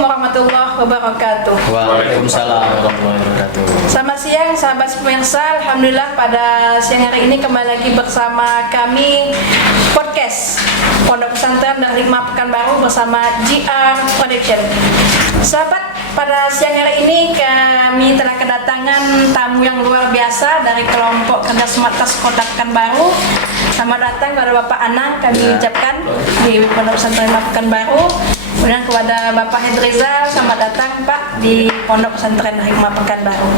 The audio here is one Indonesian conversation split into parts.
warahmatullahi wabarakatuh. Waalaikumsalam warahmatullahi wabarakatuh. Selamat siang sahabat pemirsa. Alhamdulillah pada siang hari ini kembali lagi bersama kami podcast Pondok Pesantren dan Hikmah Pekanbaru bersama GR Production. Sahabat, pada siang hari ini kami telah kedatangan tamu yang luar biasa dari kelompok kerja Semartas Kota Pekanbaru. Selamat datang kepada Bapak Anang, kami ucapkan di Pondok Pesantren Hikmah Pekanbaru. Kemudian kepada Bapak Hendrizal, selamat datang Pak di Pondok Pesantren Hikmah Pekanbaru.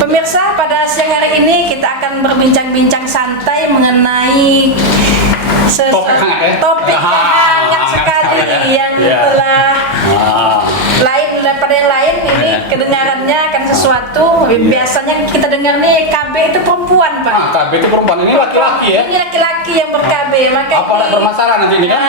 Pemirsa, pada siang hari ini kita akan berbincang-bincang santai mengenai topik hangat sekali yang telah lain daripada yang lain. Ini kedengarannya akan sesuatu. Biasanya kita dengar nih KB itu perempuan, Pak. KB itu perempuan, ini laki-laki ya? Ini laki-laki yang ber-KB. Maka apa ada bermasalah nanti ini kan?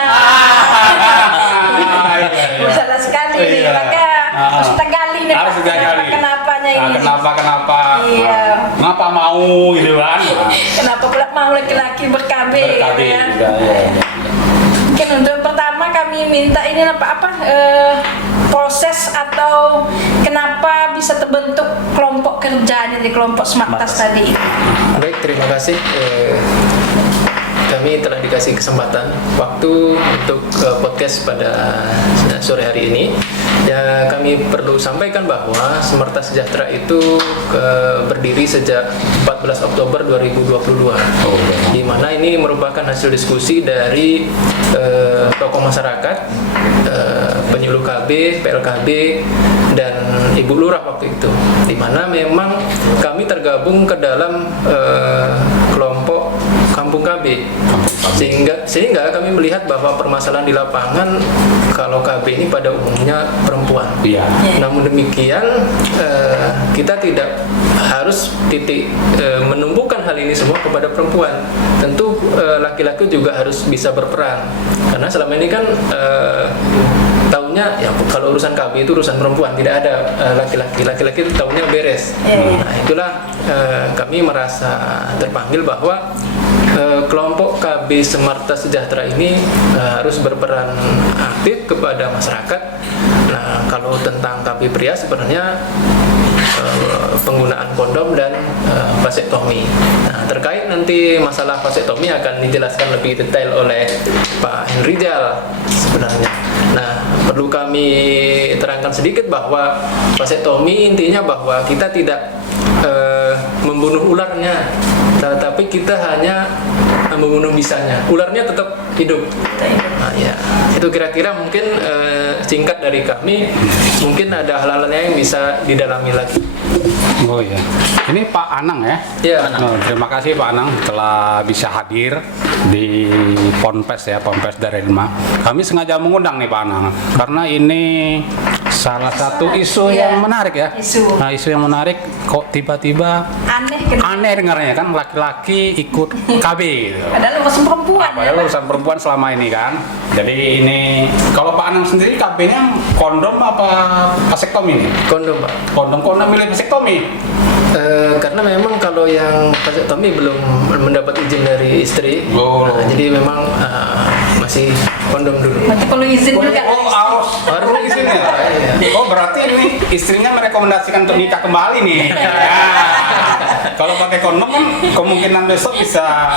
Salah sekali. Maka harus kita gali nih, harus kita gali. Kenapanya ini? Kenapa? Iya. Kenapa mau gitu kan? Kenapa pula mau laki-laki ber-KB? Ber-KB Gitu ya? juga, ya. Mungkin untuk pertama kami minta ini proses atau kenapa bisa terbentuk kelompok kerja dari kelompok Semartas tadi. Baik, terima kasih. Kami telah dikasih kesempatan waktu untuk podcast pada sore hari ini. Ya, kami perlu sampaikan bahwa Semartas Sejahtera itu berdiri sejak 14 Oktober 2022. Di mana ini merupakan hasil diskusi dari tokoh masyarakat, penyuluh KB, PLKB, dan Ibu Lurah waktu itu. Di mana memang kami tergabung ke dalam kelompok Kampung KB. Sehingga kami melihat bahwa permasalahan di lapangan kalau KB ini pada umumnya perempuan. Iya. Namun demikian kita tidak harus menumbuhkan hal ini semua kepada perempuan. Tentu laki-laki juga harus bisa berperan. Karena selama ini kan taunya ya kalau urusan KB itu urusan perempuan, tidak ada laki-laki taunya beres. Nah, itulah kami merasa terpanggil bahwa kelompok KB Semartas Sejahtera ini harus berperan aktif kepada masyarakat. Nah, kalau tentang KB pria sebenarnya penggunaan kondom dan vasektomi. Nah, terkait nanti masalah vasektomi akan dijelaskan lebih detail oleh Pak Hendrizal sebenarnya. Nah, perlu kami terangkan sedikit bahwa vasektomi intinya bahwa kita tidak membunuh ularnya, tetapi kita hanya membunuh bisanya. Ularnya tetap hidup. Nah, ya, itu kira-kira mungkin singkat dari kami. Mungkin ada hal-hal yang bisa didalami lagi. Oh iya, ini Pak Anang ya? Ya. Terima kasih Pak Anang telah bisa hadir di Ponpes ya, Ponpes Darma. Kami sengaja mengundang nih Pak Anang karena ini salah satu isu yang menarik ya. Nah, isu yang menarik kok tiba-tiba aneh dengarnya kan, laki-laki ikut KB gitu. Padahal urusan perempuan. Padahal urusan perempuan selama ini kan. Jadi ini kalau Pak Anang sendiri KB-nya kondom apa vasektomi nih? Kondom, Pak. Kondom milih vasektomi. Karena memang kalau yang vasektomi belum mendapat izin dari istri, jadi memang masih kondom dulu. Nanti perlu izin juga. Harus izin ya. Oh, berarti ini istrinya merekomendasikan untuk nikah kembali nih. Kalau pakai kondom kan kemungkinan besok bisa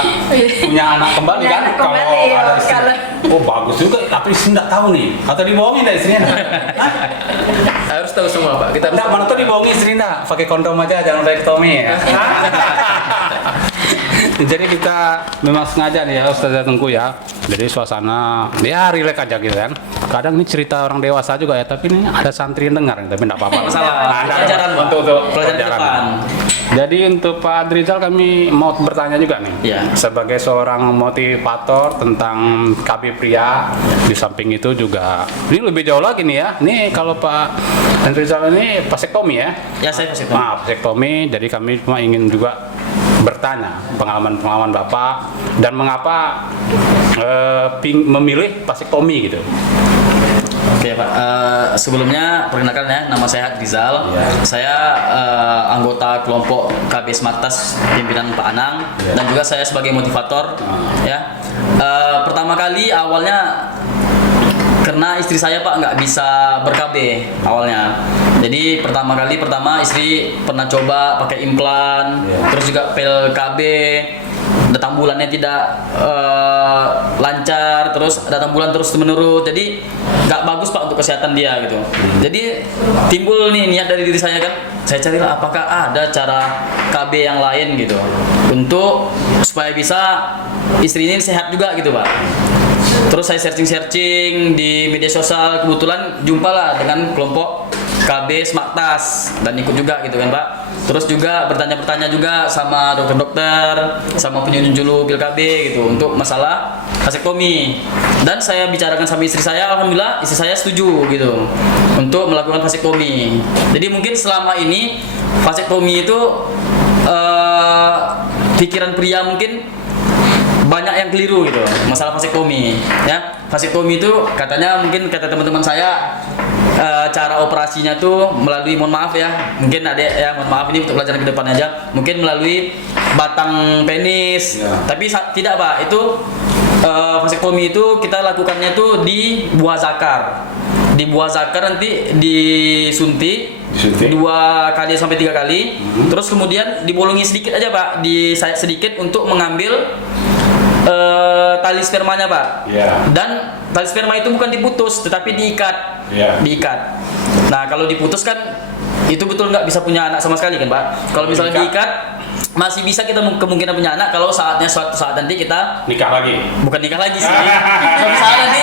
punya anak kembali kan? Kalau ada istri. Oh, bagus juga. Tapi istri nggak tahu nih. Atau dibohongin dah istrinya? Harus tahu semua, Pak. Kita nggak, mana tuh dibohongin istri nggak? Pakai kondom aja, jangan vasektomi ya. Jadi kita memang sengaja nih ya Ustazah Tengku ya. Jadi suasana ya rileks aja gitu kan. Kadang ini cerita orang dewasa juga ya, tapi ini ada santri yang dengar, tapi enggak apa-apa. Masalah pelajaran untuk pelajaran depan. Jadi untuk Pak Adrizal kami mau bertanya juga nih. Ya. Sebagai seorang motivator tentang KB pria, di samping itu juga ini lebih jauh lagi nih ya. Nih kalau Pak Adrizal ini vasektomi ya. Ya, saya vasektomi. Vasektomi. Jadi kami cuma ingin juga bertanya pengalaman Bapak dan mengapa memilih vasektomi gitu. Oke Pak, sebelumnya perkenalkan ya, nama saya Rizal. Saya anggota kelompok KB Semartas pimpinan Pak Anang dan juga saya sebagai motivator ya. Pertama kali awalnya Karena istri saya Pak nggak bisa ber-KB awalnya. Jadi pertama istri pernah coba pakai implan, terus juga pil KB, datang bulannya tidak lancar, terus datang bulan terus menurun. Jadi nggak bagus Pak untuk kesehatan dia gitu. Jadi timbul nih niat dari diri saya kan, saya carilah apakah ada cara KB yang lain gitu, untuk supaya bisa istri ini sehat juga gitu Pak. Terus saya searching di media sosial, kebetulan jumpalah dengan kelompok KB Smartas dan ikut juga gitu kan Pak. Terus juga bertanya-bertanya juga sama dokter-dokter, sama penyuluh pil KB gitu untuk masalah vasektomi. Dan saya bicarakan sama istri saya, alhamdulillah istri saya setuju gitu untuk melakukan vasektomi. Jadi mungkin selama ini vasektomi itu pikiran pria mungkin banyak yang keliru gitu masalah vasektomi ya. Vasektomi itu katanya, mungkin kata teman-teman saya, cara operasinya tuh melalui, mohon maaf ya, mungkin ada ya, mohon maaf ini untuk pelajaran ke depan aja, mungkin melalui batang penis tapi tidak Pak, itu vasektomi itu kita lakukannya tuh di buah zakar. Di buah zakar nanti disuntik 2 kali sampai 3 kali, terus kemudian dibolongi sedikit aja Pak, sedikit untuk mengambil tali spermanya Pak. Dan tali sperma itu bukan diputus tetapi diikat. Diikat. Nah kalau diputus kan itu betul nggak bisa punya anak sama sekali kan Pak. Kalau misalnya diikat masih bisa kita kemungkinan punya anak kalau suatu saat nanti kita nikah lagi. Bukan nikah lagi sih. Kalau misalnya nanti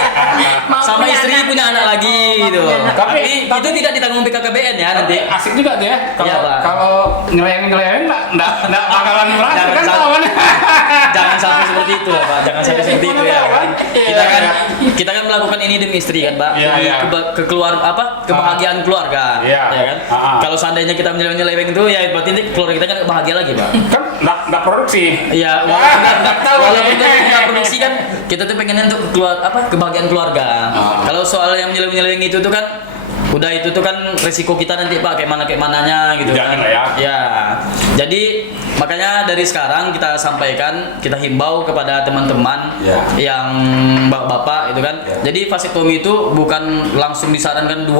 sama istri punya anak lagi gitu. Tapi itu tidak ditanggung BKKBN ya nanti. Asik juga tuh ya. Iya, Pak. Kalau ngelayangin enggak bakalan merasa kan kawan. Jangan sampai seperti itu Pak. Jangan sampai seperti itu ya. Kita kan melakukan ini demi istri kan Pak. Kebahagiaan keluarga. Ya kan. Kalau seandainya kita menyeleweng itu ya berarti keluarga kita kan bahagia lagi Pak. Kan enggak produksi. Iya, walaupun nggak produksi kan kita tuh pengennya untuk kebahagiaan keluarga. Kalau soal yang menyeleweng itu tuh kan udah, itu tuh kan resiko kita nanti Pak, kayak mananya gitu kan. Ya. Jadi makanya dari sekarang kita sampaikan, kita himbau kepada teman-teman yang bapak-bapak itu kan. Jadi vasektomi itu bukan langsung disarankan 2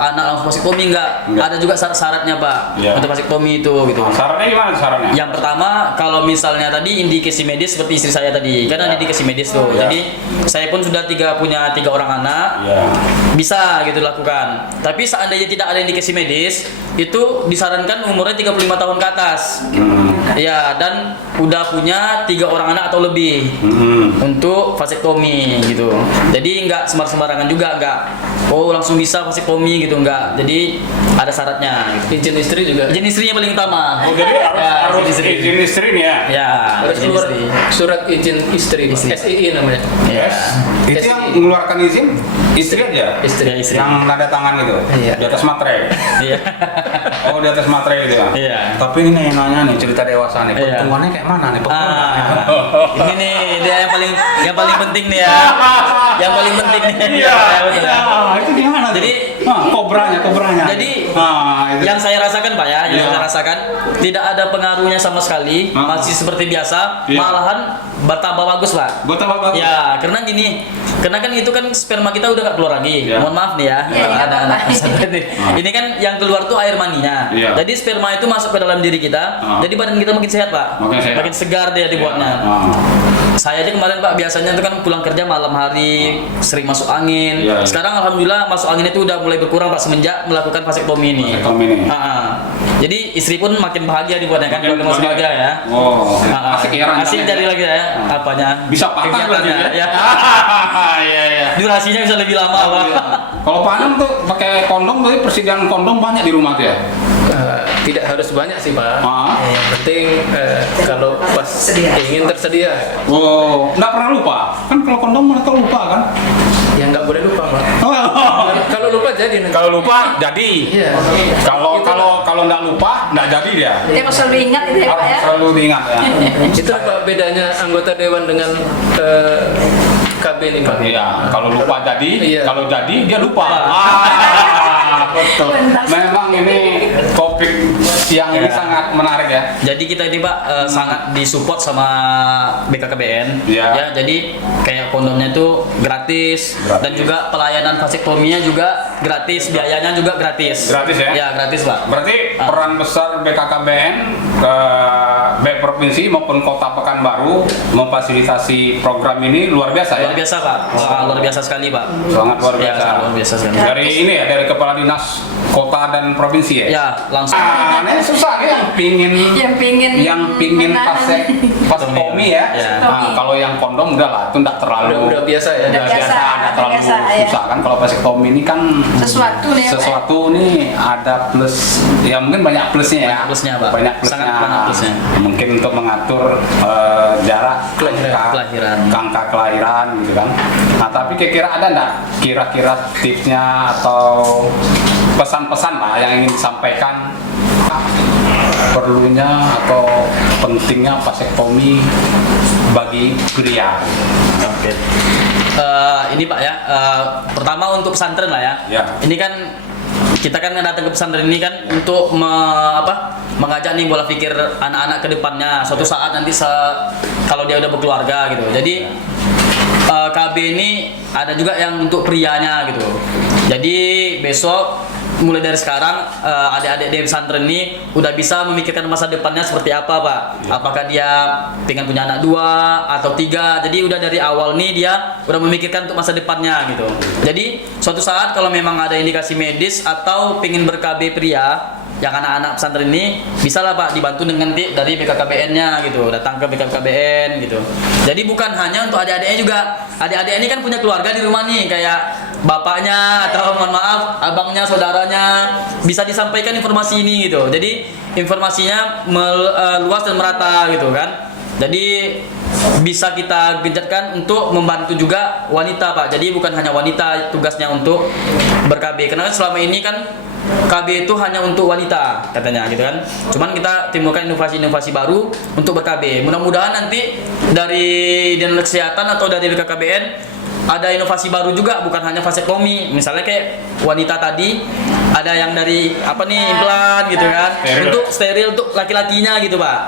anak langsung vasektomi, enggak. Ada juga syarat-syaratnya Pak untuk vasektomi itu gitu. Syaratnya gimana syaratnya? Yang pertama, kalau misalnya tadi indikasi medis seperti istri saya tadi, kan ada indikasi medis tuh. Jadi saya pun sudah punya 3 orang anak, bisa gitu lakukan. Tapi seandainya tidak ada indikasi medis, itu disarankan umurnya 35 tahun ke atas. Ya, dan udah punya 3 orang anak atau lebih untuk vasektomi gitu. Jadi nggak sembarangan juga, nggak langsung bisa vasektomi gitu, nggak. Jadi ada syaratnya. Izin istri juga. Izin istrinya paling utama. Jadi harus izin istri nih ya. Ya, Harus izin keluar istri. surat izin istri. SII namanya. Ya. Itu yang mengeluarkan izin istri aja. Ya, istri. Yang nada tangan itu. Iya. Di atas materai. Iya. Di atas materai itu ya. Iya. Tapi ini yang nanya nih, cerita dewasa nih. Iya. Pertemuannya kayak mana nih? Ini nih dia yang paling penting nih ya. Yang paling penting nih. Iya. Betul. Itu gimana? Jadi kobranya. Jadi itu. yang saya rasakan Pak ya, yang saya rasakan tidak ada pengaruhnya sama sekali, masih seperti biasa, malahan bertambah bagus Pak. Bertambah bagus. Ya, karena gini, karena kan itu kan sperma kita udah gak keluar lagi. Mohon maaf nih ya, ada anak pesantren. Ini kan yang keluar tuh air maninya. Jadi sperma itu masuk ke dalam diri kita, jadi badan kita makin sehat Pak, makin segar dia dibuatnya. Saya aja kemarin Pak, biasanya itu kan pulang kerja malam hari, sering masuk angin. Sekarang alhamdulillah masuk angin itu udah mulai berkurang Pak semenjak melakukan vasektomi ini. Jadi istri pun makin bahagia dibuatnya kan, keluarga masih bahagia ya. Asik ya. Asik cari lagi ya, apanya? Bisa patah kegiatannya berarti ya. Iya. Durasinya bisa lebih lama Pak. Kalau Pak Anang tuh pakai kondom, tapi persediaan kondom banyak di rumah tuh ya? Tidak harus banyak sih Pak. Yang penting kalau pas ingin tersedia. Nggak pernah lupa? Kan kalau kondom mana tahu lupa kan? Ya nggak boleh lupa Pak. Kalau lupa jadi. Kalau lupa jadi. Iya. Kalau nggak lupa nggak jadi dia. Dia harus selalu ingat itu ya Pak ya. Selalu diingat ya. Itu Pak bedanya anggota dewan dengan KB ini Pak. Iya. Kalau lupa jadi, Iya. kalau jadi dia lupa. Betul. Memang ini topik yang ini Ya. sangat menarik ya. Jadi kita ini Pak sangat disupport sama BKKBN. Iya. Ya, jadi kayak kondomnya itu gratis, Gratis. dan juga pelayanan vasektominya juga gratis, biayanya juga gratis. Gratis ya? Ya, gratis Pak. Berarti peran besar BKKBN baik provinsi maupun Kota Pekanbaru memfasilitasi program ini luar biasa ya. Luar biasa Pak. Wah, luar biasa sekali Pak. Sangat luar Ya, biasa. sangat luar biasa sekali. Dari ini ya, dari Kepala Dinas Kota dan Provinsi ya. Ya, langsung. Ini susah nih Yang pingin menahan. vasektomi ya. Ya. Nah, kalau yang kondom udah lah, itu enggak terlalu Udah biasa ya. Udah biasa, enggak terlalu biasa, ya. susah kan. Kalau vasektomi ini kan Sesuatu nih ya, Pak. sesuatu nih ada plus, ya mungkin banyak plusnya ya. Banyak plusnya, Pak. Banyak plusnya. Sangat banyak plusnya. Mungkin untuk mengatur jarak Kelahiran. angka kelahiran gitu kan. Nah, tapi kira-kira ada enggak kira-kira tipsnya atau pesan-pesan lah yang ingin disampaikan perlunya atau pentingnya vasektomi bagi pria? Oke. Ini Pak ya. Pertama untuk pesantren lah ya. Ya. Ini kan kita kan datang ke pesantren ini kan untuk mengajak nih bola pikir anak-anak ke depannya. Suatu saat nanti kalau dia udah berkeluarga gitu. Jadi KB ini ada juga yang untuk prianya gitu. Jadi besok mulai dari sekarang adik-adik di pesantren ini udah bisa memikirkan masa depannya seperti apa Pak. Apakah dia pengen punya anak 2 atau 3. Jadi udah dari awal nih dia udah memikirkan untuk masa depannya gitu. Jadi suatu saat kalau memang ada indikasi medis atau pengen ber-KB pria yang anak-anak pesantren ini bisa lah Pak dibantu dengan dari BKKBN-nya gitu, datang ke BKKBN gitu. Jadi bukan hanya untuk adik-adiknya juga. Adik-adik ini kan punya keluarga di rumah nih, kayak bapaknya atau mohon maaf abangnya, saudaranya, bisa disampaikan informasi ini gitu. Jadi informasinya luas dan merata gitu kan. Jadi bisa kita genjatkan untuk membantu juga wanita Pak. Jadi bukan hanya wanita tugasnya untuk ber-KB, karena kan selama ini kan KB itu hanya untuk wanita katanya gitu kan. Cuman kita timbulkan inovasi-inovasi baru untuk ber-KB. Mudah-mudahan nanti dari Dinas Kesehatan atau dari BKKBN ada inovasi baru juga, bukan hanya vasektomi. Misalnya kayak wanita tadi ada yang dari implan gitu kan. Steril. Untuk steril untuk laki-lakinya gitu Pak.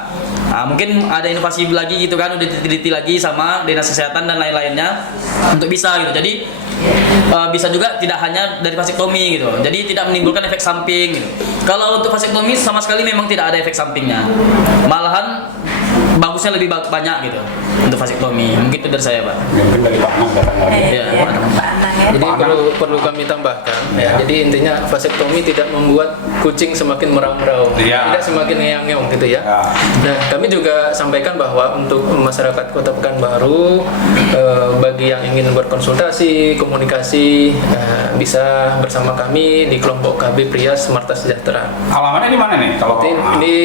Nah, mungkin ada inovasi lagi gitu kan, udah diteliti lagi sama Dinas Kesehatan dan lain-lainnya untuk bisa gitu. Jadi bisa juga tidak hanya dari vasektomi gitu. Jadi tidak menimbulkan efek samping gitu. Kalau untuk vasektomi sama sekali memang tidak ada efek sampingnya. Malahan bagusnya lebih banyak gitu untuk vasektomi. Mungkin itu dari saya Pak. Mungkin dari Pak Anang datang lagi. Iya, Pak Anang ya. Jadi perlu kami tambahkan ya. Jadi intinya vasektomi tidak membuat kucing semakin merau-merau, Iya. tidak semakin ngeong-ngeong gitu ya. Ya. Nah, kami juga sampaikan bahwa untuk masyarakat Kota Pekanbaru bagi yang ingin berkonsultasi, komunikasi bisa bersama kami di kelompok KB Pria Semarta Sejahtera. Alamatnya di mana nih? Kalau Di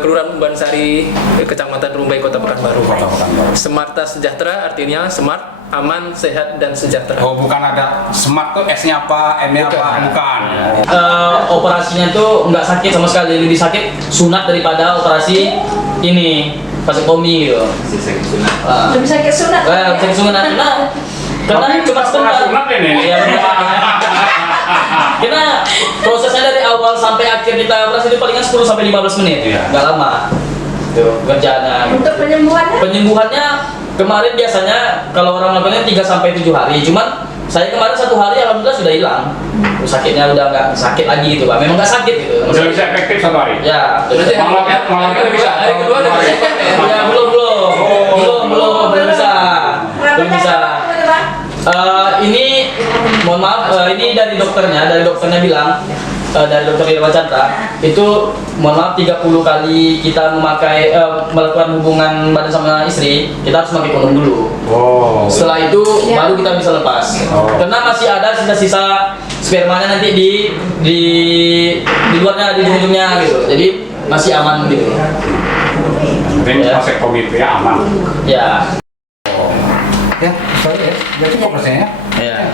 Kelurahan Umbansari, Kecamatan Rumbai, Kota Pekanbaru. Kota Pekanbaru. Semarta Sejahtera artinya smart, aman, sehat, dan sejahtera. Oh, bukan ada smart tuh S-nya apa, M-nya Bukan. apa? Bukan. Operasinya tuh nggak sakit sama sekali, lebih sakit sunat daripada operasi ini vasektomi gitu. Lebih sakit sunat. Sakit sunat karena cuma Pernah sunat ini? Iya. Karena prosesnya dari awal sampai akhir kita operasi itu palingan 10 sampai 15 menit. Iya. Nggak lama. Tuh kerjaannya. Untuk penyembuhannya? Penyembuhannya kemarin biasanya kalau orang melakukannya 3 sampai 7 hari. Cuman saya kemarin 1 hari alhamdulillah sudah hilang. Sakitnya udah nggak sakit lagi gitu Pak. Memang nggak sakit gitu. Udah bisa efektif 1 hari? Ya. Berarti Malamnya bisa. hari kedua udah bisa. Ya belum bisa. Belum bisa. Ini mohon maaf, ini dari dokternya bilang dari dokter Irwan Chandra itu mohon maaf 30 kali kita melakukan hubungan badan sama istri kita harus pakai kondom dulu. Oh. Setelah itu Ya. baru kita bisa lepas. Oh. Karena masih ada sisa-sisa spermanya nanti di luarnya, di ujung-ujungnya gitu. Jadi masih aman gitu. Penting Ya. vasektomi itu ya aman. Ya. Ya, sorry ya. Jadi prosesnya. Ya.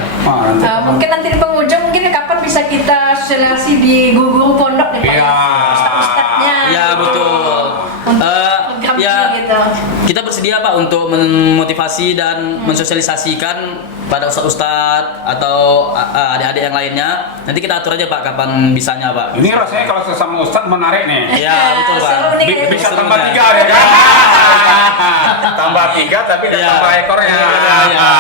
Mungkin nanti di penghujung mungkin kapan bisa kita sosialisasi di guru pondok nih Pak. Iya. Ustadz-ustadznya. Ya betul. Untuk Eh, program ya. ini gitu. kita bersedia Pak untuk memotivasi dan mensosialisasikan pada ustadz-ustadz atau adik-adik yang lainnya. Nanti kita atur aja Pak kapan bisanya Pak. Ini rasanya kalau sesama ustadz menarik nih. Iya betul Pak. Seru nih kayaknya. Bisa Seru tambah nih. 3 ya kan? Tambah 3 tapi udah Iya. tambah ekornya. Iya.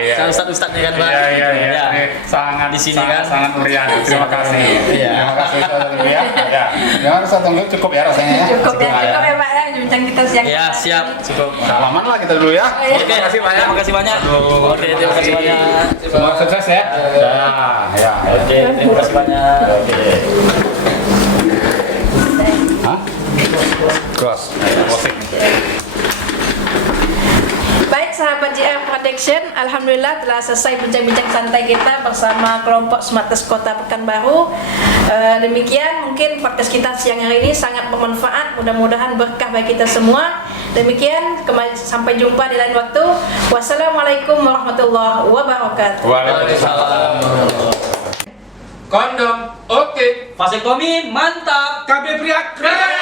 Iya. Saya ustadz-ustadznya kan Pak. Iya. Ya. Ini sangat Di sini sangat, kan. sangat meriah. Terima kasih. Iya. Terima kasih Ustaz Dulu ya. Ya. Jangan Ustaz Dulu cukup ya rasanya ya. Cukup ya Pak ya, bincang kita siang. Ya hari siap ini. cukup. Salaman lah kita dulu ya. Oke, Terima kasih Pak ya. terima kasih banyak. Aduh, Oke, terima kasih banyak. Semua sukses ya. Ya. Oke, terima kasih banyak. Oke. Hah? Cross. Closing. Baik sahabat JR Production, alhamdulillah telah selesai bincang-bincang santai kita bersama kelompok Smartest Kota Pekanbaru. Demikian mungkin podcast kita siang hari ini sangat bermanfaat, mudah-mudahan berkah bagi kita semua. Demikian, sampai jumpa di lain waktu. Wassalamualaikum warahmatullahi wabarakatuh. Waalaikumsalam. Kondom, oke. Vasektomi mantap. KB Pria keren.